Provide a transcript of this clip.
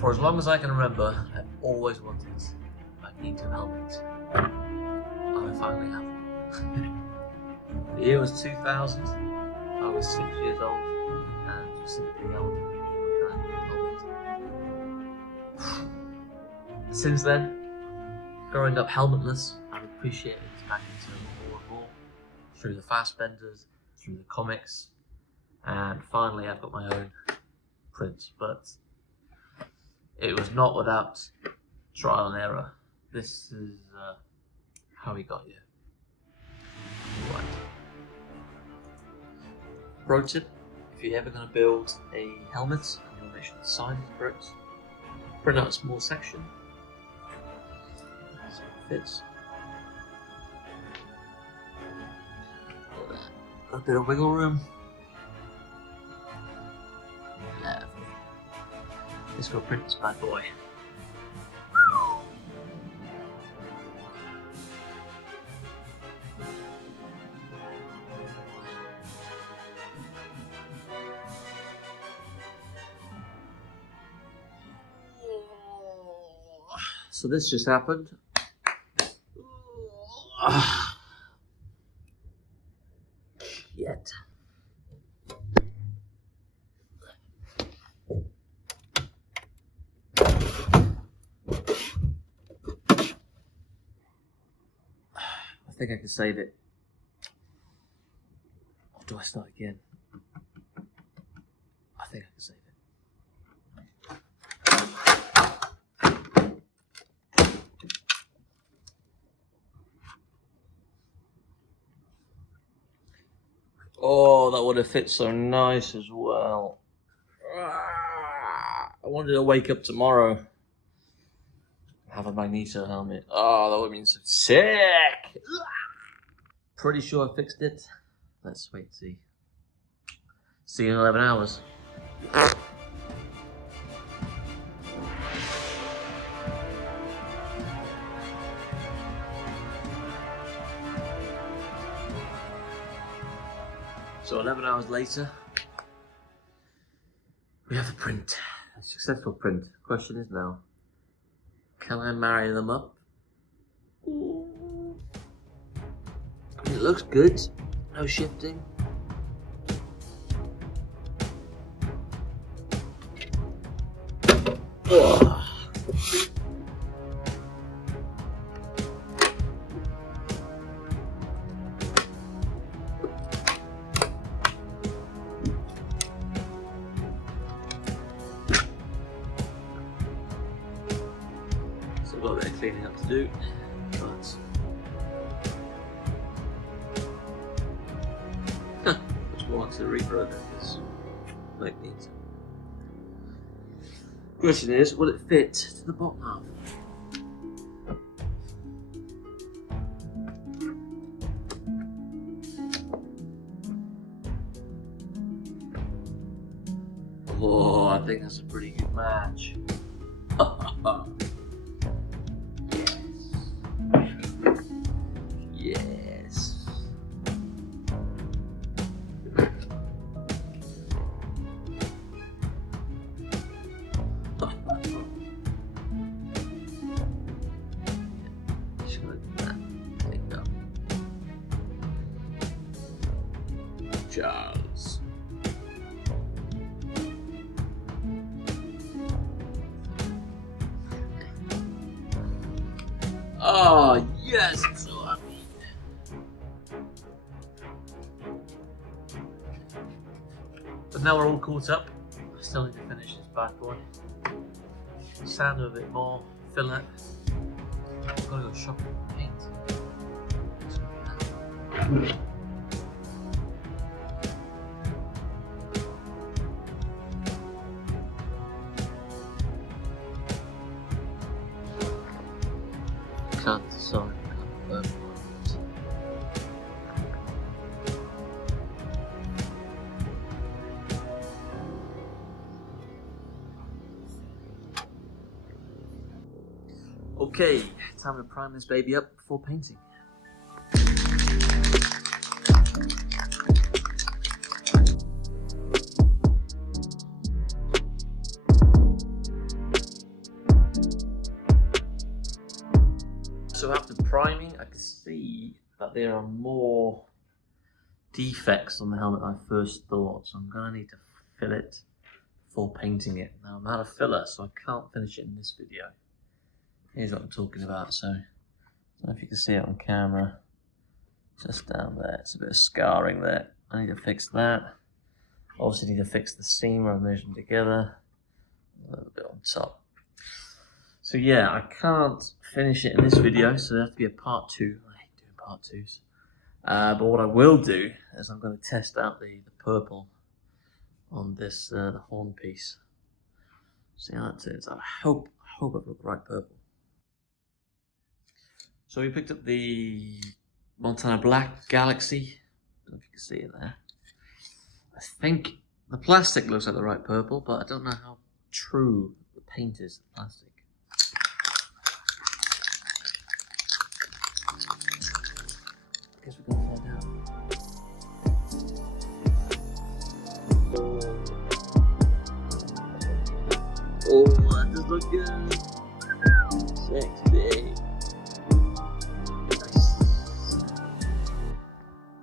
For as long as I can remember, I've always wanted a Magneto Helmet. And I finally have one. The year was 2000, I was 6 years old, and specifically I wanted an Ian McKellen helmet. Since then, growing up helmetless, I've appreciated Magneto more and more, through the Fastbenders, through the comics, and finally I've got my own print, but it was not without trial and error. This is how he got here. Right. Pro tip, if you're ever going to build a helmet and you want to make sure the size is correct, print out a small section so it fits. A bit of wiggle room. Lovely. Let's go print this bad boy. So this just happened. Yet. I think I can save it. Or do I start again? I think I can save it. Oh, that would have fit so nice as well. I wanted to wake up tomorrow and have a Magneto helmet. Oh, that would have been so sick. Pretty sure I fixed it. Let's wait and see. See you in 11 hours. So 11 hours later, we have a print, a successful print. The question is now, can I marry them up? Ooh. I mean, it looks good, no shifting. Ugh. I've got a bit of cleaning up to do, but much more to regrow than this Magneto. Question is, will it fit to the bottom half? Oh, I think that's a pretty good match. Yes. Just gonna do that. Take that. Charles. Oh yes, I'm so happy. But now we're all caught up. I still need to finish this bad boy. Sand a bit more, fill it. I've got to go shopping for paint. Can't decide. Okay, time to prime this baby up before painting. So after priming, I can see that there are more defects on the helmet than I first thought. So I'm gonna need to fill it before painting it. Now I'm out of filler, so I can't finish it in this video. Here's what I'm talking about. So I don't know if you can see it on camera. Just down there, it's a bit of scarring there. I need to fix that. Obviously need to fix the seam where I measured them together. A little bit on top. So yeah, I can't finish it in this video, so there has to be a part 2. I hate doing part 2s. But what I will do is I'm going to test out the purple on this the horn piece. See how that turns out. I hope I've got the right purple. So we picked up the Montana Black Galaxy. I don't know if you can see it there. I think the plastic looks like the right purple, but I don't know how true the paint is, the plastic. I guess we're gonna find out. Oh, that does look good.